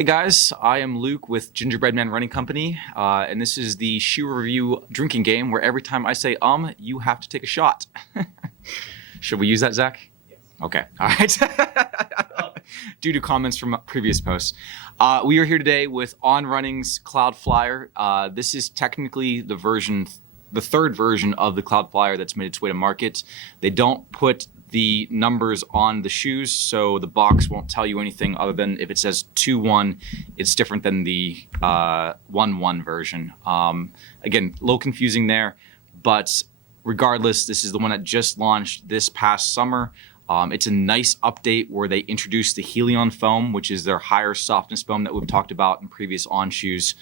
Hey guys, I am Luke with Gingerbread Man Running Company, and this is the shoe review drinking game where every time I say you have to take a shot. Should we use that, Zach? Yes. Okay, all right. Due to comments from previous posts. We are here today with On Running's Cloudflyer. This is technically the third version of the Cloudflyer that's made its way to market. They don't put the numbers on the shoes, so the box won't tell you anything other than if it says 2-1, it's different than the 1-1 version. Again, a little confusing there, but regardless, this is the one that just launched this past summer. It's a nice update where they introduced the Helion Foam, which is their higher softness foam that we've talked about in previous On shoes,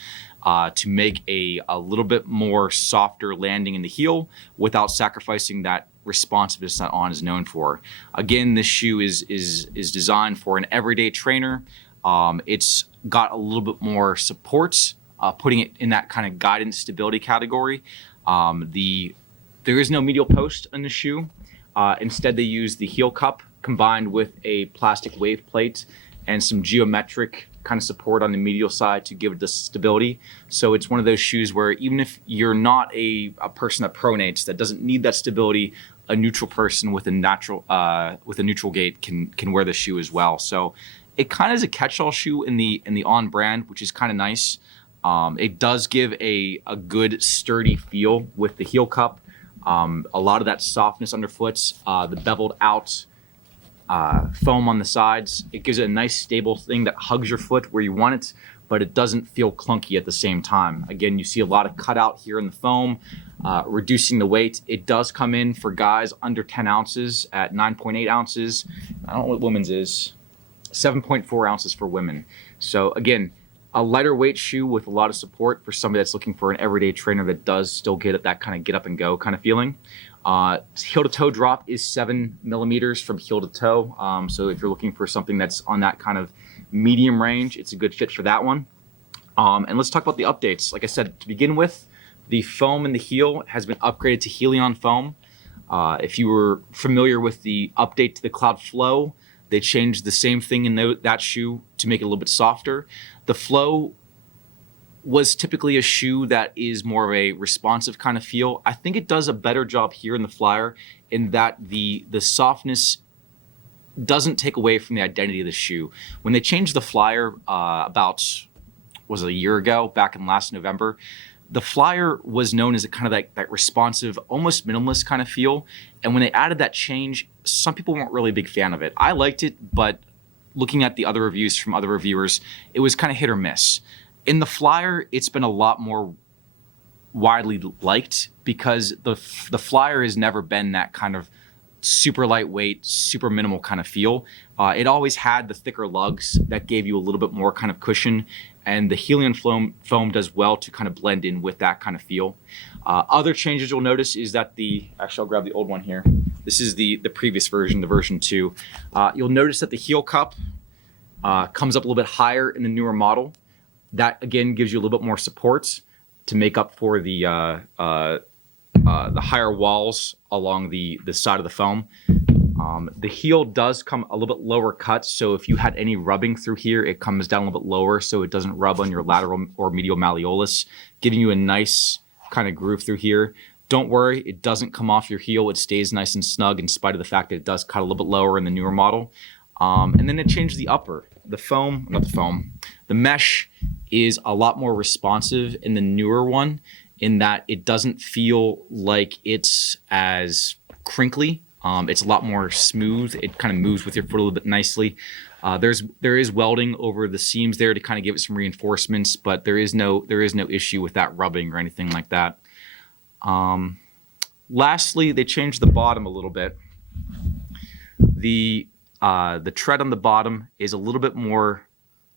to make a little bit more softer landing in the heel without sacrificing that responsiveness that On is known for. Again, this shoe is designed for an everyday trainer. It's got a little bit more support, putting it in that kind of guidance stability category. There is no medial post in the shoe. Instead, they use the heel cup combined with a plastic wave plate and some geometric kind of support on the medial side to give it the stability. So it's one of those shoes where even if you're not a person that pronates, that doesn't need that stability, a neutral person with a neutral gait can wear the shoe as well. So it kind of is a catch-all shoe in the On brand, which is kind of nice. It does give a good sturdy feel with the heel cup. A lot of that softness underfoot, the beveled out foam on the sides. It gives it a nice stable thing that hugs your foot where you want it, but it doesn't feel clunky at the same time. Again, you see a lot of cutout here in the foam, reducing the weight. It does come in for guys under 10 ounces at 9.8 ounces. I don't know what women's is. 7.4 ounces for women. So again, a lighter weight shoe with a lot of support for somebody that's looking for an everyday trainer that does still get at that kind of get up and go kind of feeling. Heel to toe drop is 7 millimeters from heel to toe. So if you're looking for something that's on that kind of medium range, it's a good fit for that one. And let's talk about the updates. Like I said, to begin with, the foam in the heel has been upgraded to Helion Foam. If you were familiar with the update to the Cloud Flow, they changed the same thing in that shoe to make it a little bit softer. The Flow was typically a shoe that is more of a responsive kind of feel. I think it does a better job here in the Flyer in that the softness doesn't take away from the identity of the shoe. When they changed the Flyer was it a year ago, back in last November, the Flyer was known as a kind of that responsive, almost minimalist kind of feel. And when they added that change, some people weren't really a big fan of it. I liked it, but looking at the other reviews from other reviewers, it was kind of hit or miss. In the Flyer, it's been a lot more widely liked because the Flyer has never been that kind of super lightweight, super minimal kind of feel. It always had the thicker lugs that gave you a little bit more kind of cushion, and the Helion foam does well to kind of blend in with that kind of feel. Other changes you'll notice is that actually I'll grab the old one here. This is the previous version, the version 2. You'll notice that the heel cup comes up a little bit higher in the newer model. That again gives you a little bit more support to make up for the higher walls along the side of the foam. The heel does come a little bit lower cut, so if you had any rubbing through here, it comes down a little bit lower so it doesn't rub on your lateral or medial malleolus, giving you a nice kind of groove through here. Don't worry, it doesn't come off your heel. It stays nice and snug in spite of the fact that it does cut a little bit lower in the newer model. And then it changed the upper. The mesh is a lot more responsive in the newer one in that it doesn't feel like it's as crinkly. It's a lot more smooth. It kind of moves with your foot a little bit nicely. There is welding over the seams there to kind of give it some reinforcements, but there is no issue with that rubbing or anything like that. Lastly, they changed the bottom a little bit. The tread on the bottom is a little bit more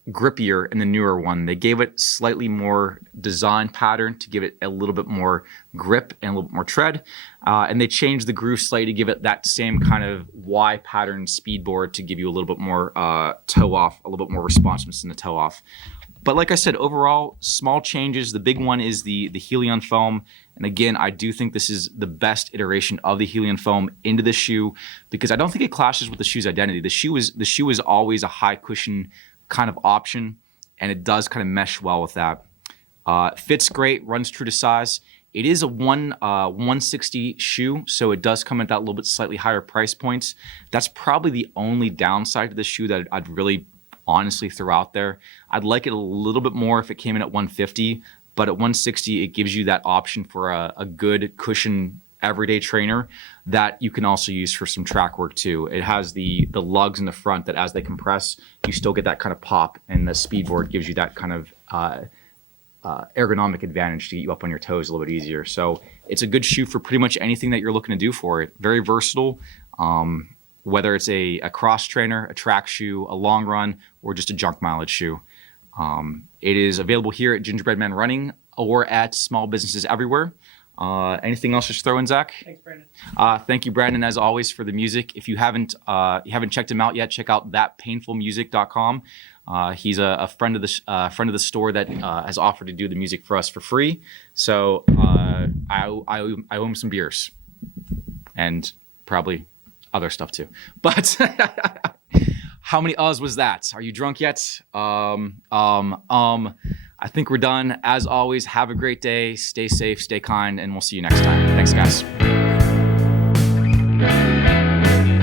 grippier in the newer one. They gave it slightly more design pattern to give it a little bit more grip and a little bit more tread. And they changed the groove slightly to give it that same kind of Y pattern speed board to give you a little bit more toe off, a little bit more responsiveness in the toe off. But like I said, overall, small changes. The big one is the Helion Foam. And again, I do think this is the best iteration of the Helion Foam into the shoe because I don't think it clashes with the shoe's identity. The shoe is always a high cushion kind of option. and it does kind of mesh well with that. Fits great, runs true to size. It is a 160 shoe, so it does come at that little bit slightly higher price points. That's probably the only downside to the shoe that I'd really honestly throw out there. I'd like it a little bit more if it came in at 150, but at 160, it gives you that option for a good cushion everyday trainer that you can also use for some track work too. It has the lugs in the front that as they compress, you still get that kind of pop, and the Speedboard gives you that kind of ergonomic advantage to get you up on your toes a little bit easier. So it's a good shoe for pretty much anything that you're looking to do for it. Very versatile, whether it's a cross trainer, a track shoe, a long run, or just a junk mileage shoe. It is available here at Gingerbread Man Running or at small businesses everywhere. Anything else to throw in, Zach? Thanks, Brandon. Thank you, Brandon, as always, for the music. If you haven't checked him out yet, check out thatpainfulmusic.com. He's a friend of the store that has offered to do the music for us for free. So I owe him some beers and probably other stuff too. But how many was that? Are you drunk yet? I think we're done. As always, have a great day. Stay safe, stay kind, and we'll see you next time. Thanks, guys.